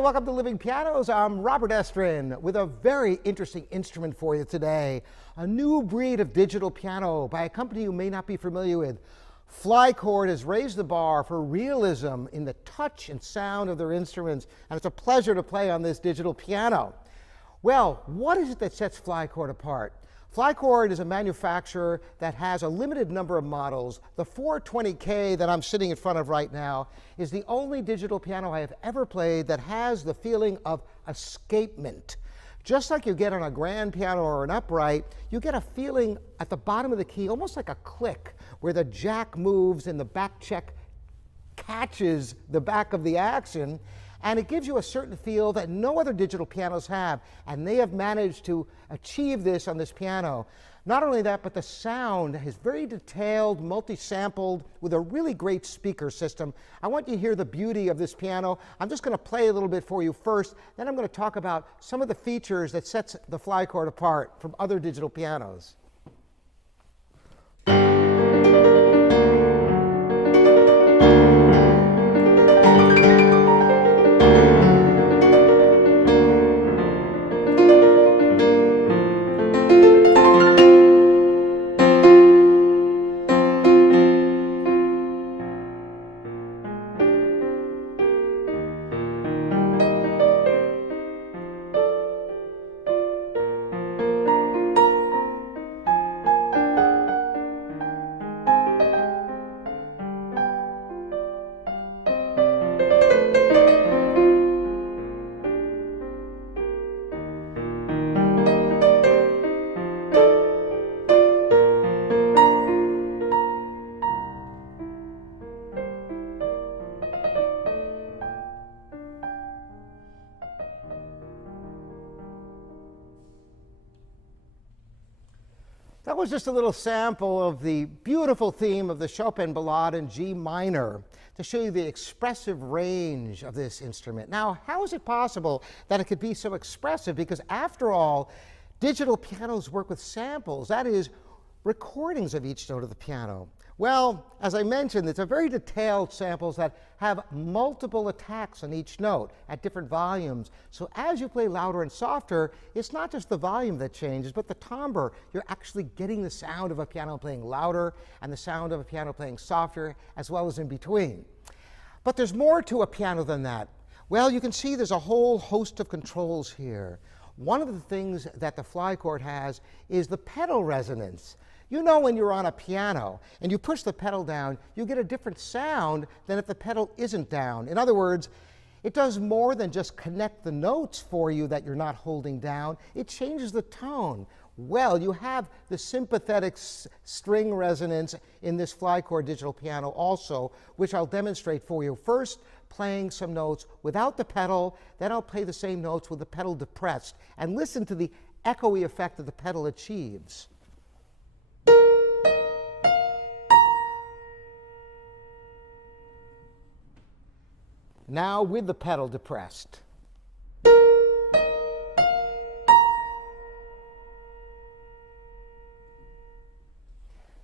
welcome to Living Pianos. I'm Robert Estrin with a very interesting instrument for you today. A new breed of digital piano by a company you may not be familiar with. Flychord has raised the bar for realism in the touch and sound of their instruments, and it's a pleasure to play on this digital piano. Well, what is it that sets Flychord apart? Flychord is a manufacturer that has a limited number of models. The 420K that I'm sitting in front of right now is the only digital piano I have ever played that has the feeling of escapement. Just like you get on a grand piano or an upright, you get a feeling at the bottom of the key, almost like a click, where the jack moves and the back check catches the back of the action, and it gives you a certain feel that no other digital pianos have, and they have managed to achieve this on this piano. Not only that, but the sound is very detailed, multi-sampled, with a really great speaker system. I want you to hear the beauty of this piano. I'm just going to play a little bit for you first, then I'm going to talk about some of the features that sets the Flychord apart from other digital pianos. That was just a little sample of the beautiful theme of the Chopin Ballade in G minor to show you the expressive range of this instrument. Now, how is it possible that it could be so expressive? Because after all, digital pianos work with samples, that is, recordings of each note of the piano. Well, as I mentioned, it's a very detailed samples that have multiple attacks on each note at different volumes. So as you play louder and softer, it's not just the volume that changes, but the timbre. You're actually getting the sound of a piano playing louder and the sound of a piano playing softer, as well as in between. But there's more to a piano than that. Well, you can see there's a whole host of controls here. One of the things that the Flychord has is the pedal resonance. You know, when you're on a piano and you push the pedal down, you get a different sound than if the pedal isn't down. In other words, it does more than just connect the notes for you that you're not holding down. It changes the tone. Well, you have the sympathetic string resonance in this Flychord digital piano also, which I'll demonstrate for you. First, playing some notes without the pedal, then I'll play the same notes with the pedal depressed, and listen to the echoey effect that the pedal achieves. Now with the pedal depressed.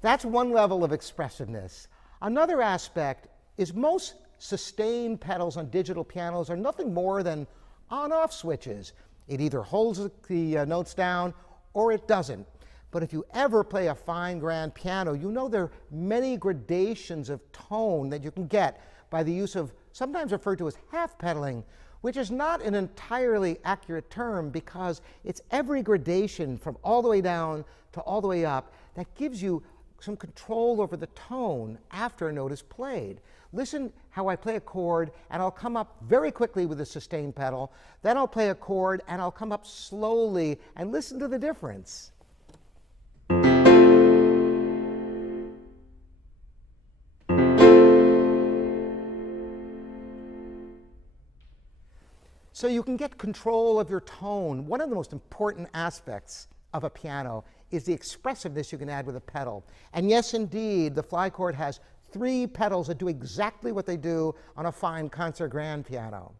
That's one level of expressiveness. Another aspect is most sustained pedals on digital pianos are nothing more than on-off switches. It either holds the notes down or it doesn't. But if you ever play a fine grand piano, you know there are many gradations of tone that you can get by the use of sometimes referred to as half pedaling, which is not an entirely accurate term because it's every gradation from all the way down to all the way up that gives you some control over the tone after a note is played. Listen how I play a chord, and I'll come up very quickly with the sustain pedal. Then I'll play a chord, and I'll come up slowly, and listen to the difference. So you can get control of your tone. One of the most important aspects of a piano is the expressiveness you can add with a pedal. And yes, indeed, the Flychord has 3 pedals that do exactly what they do on a fine concert grand piano.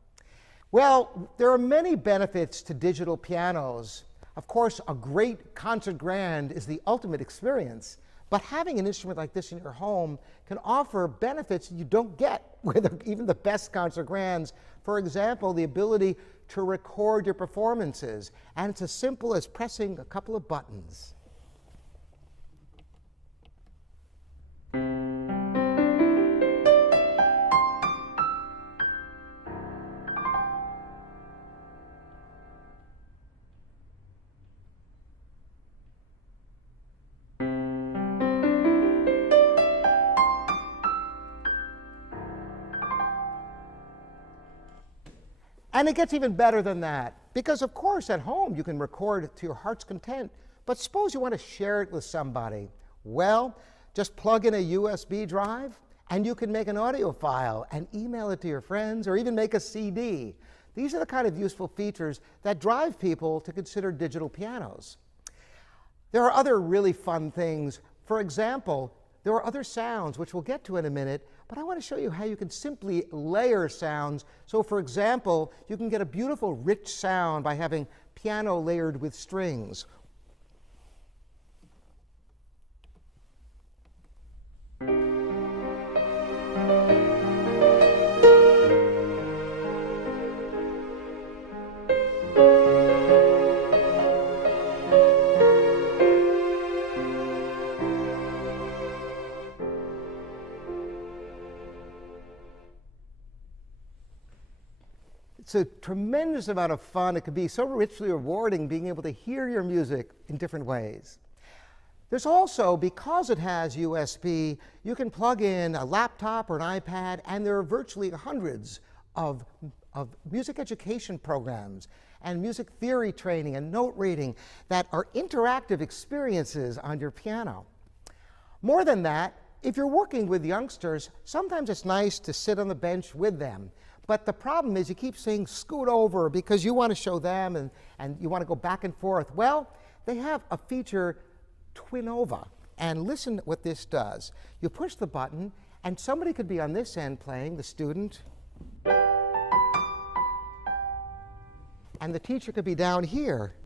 Well, there are many benefits to digital pianos. Of course, a great concert grand is the ultimate experience. But having an instrument like this in your home can offer benefits you don't get with even the best concert grands. For example, the ability to record your performances. And it's as simple as pressing a couple of buttons. And it gets even better than that, because of course at home you can record to your heart's content, but suppose you want to share it with somebody. Well, just plug in a USB drive and you can make an audio file and email it to your friends, or even make a CD. These are the kind of useful features that drive people to consider digital pianos. There are other really fun things. For example, there are other sounds, which we'll get to in a minute, but I want to show you how you can simply layer sounds. So for example, you can get a beautiful rich sound by having piano layered with strings. It's a tremendous amount of fun. It can be so richly rewarding being able to hear your music in different ways. There's also, because it has USB, you can plug in a laptop or an iPad, and there are virtually hundreds of music education programs and music theory training and note reading that are interactive experiences on your piano. More than that, if you're working with youngsters, sometimes it's nice to sit on the bench with them. But the problem is you keep saying scoot over because you want to show them and you want to go back and forth. Well, they have a feature, Twinova. And listen what this does. You push the button and somebody could be on this end playing, the student. And the teacher could be down here.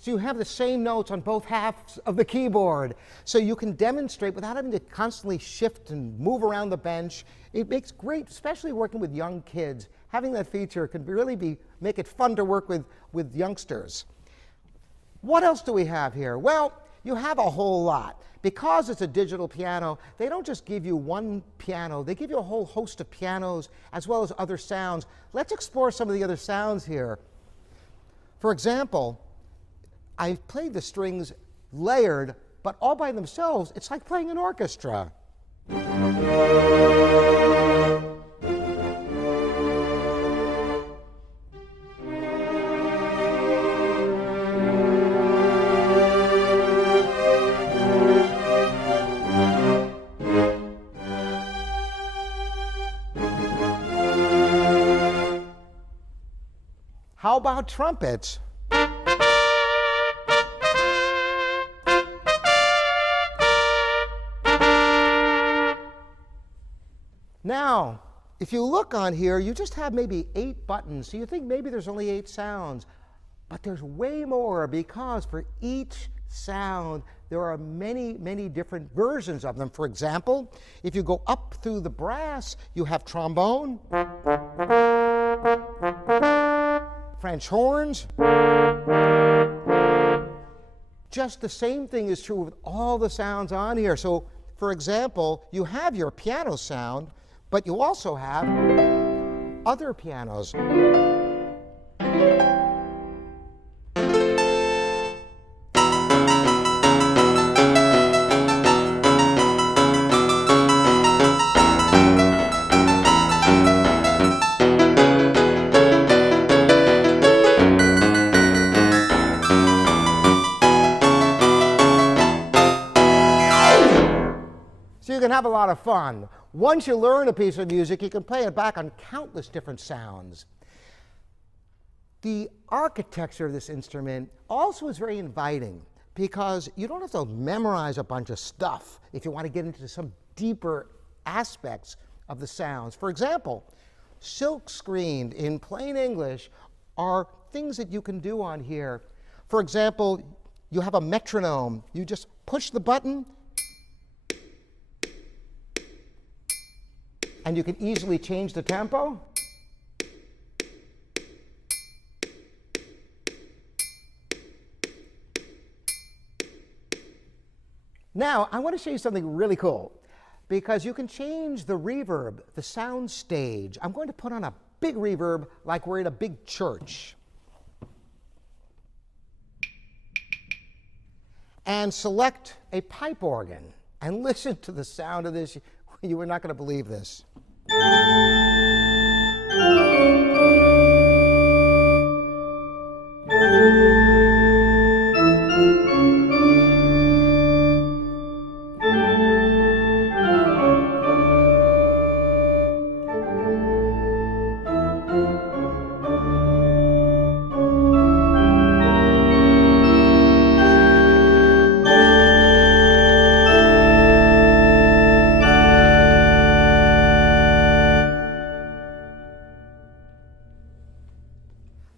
So you have the same notes on both halves of the keyboard. So you can demonstrate without having to constantly shift and move around the bench. It makes great, especially working with young kids. Having that feature can really make it fun to work with youngsters. What else do we have here? Well, you have a whole lot. Because it's a digital piano, they don't just give you one piano, they give you a whole host of pianos as well as other sounds. Let's explore some of the other sounds here. For example, I've played the strings layered, but all by themselves, it's like playing an orchestra. How about trumpets? Now, if you look on here, you just have maybe 8 buttons, so you think maybe there's only 8 sounds. But there's way more, because for each sound, there are many, many different versions of them. For example, if you go up through the brass, you have trombone, French horns. Just the same thing is true with all the sounds on here. So, for example, you have your piano sound, but you also have other pianos. So you can have a lot of fun. Once you learn a piece of music, you can play it back on countless different sounds. The architecture of this instrument also is very inviting, because you don't have to memorize a bunch of stuff if you want to get into some deeper aspects of the sounds. For example, silk screened in plain English, are things that you can do on here. For example, you have a metronome. You just push the button, and you can easily change the tempo. Now, I want to show you something really cool, because you can change the reverb, the sound stage. I'm going to put on a big reverb like we're in a big church. And select a pipe organ. And listen to the sound of this. You are not going to believe this.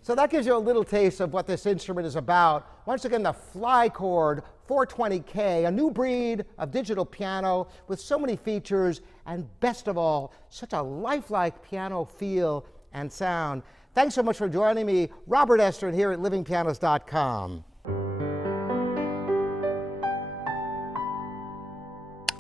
So that gives you a little taste of what this instrument is about. Once again, the Flychord 420K, a new breed of digital piano with so many features, and best of all, such a lifelike piano feel and sound. Thanks so much for joining me, Robert Estrin, here at LivingPianos.com.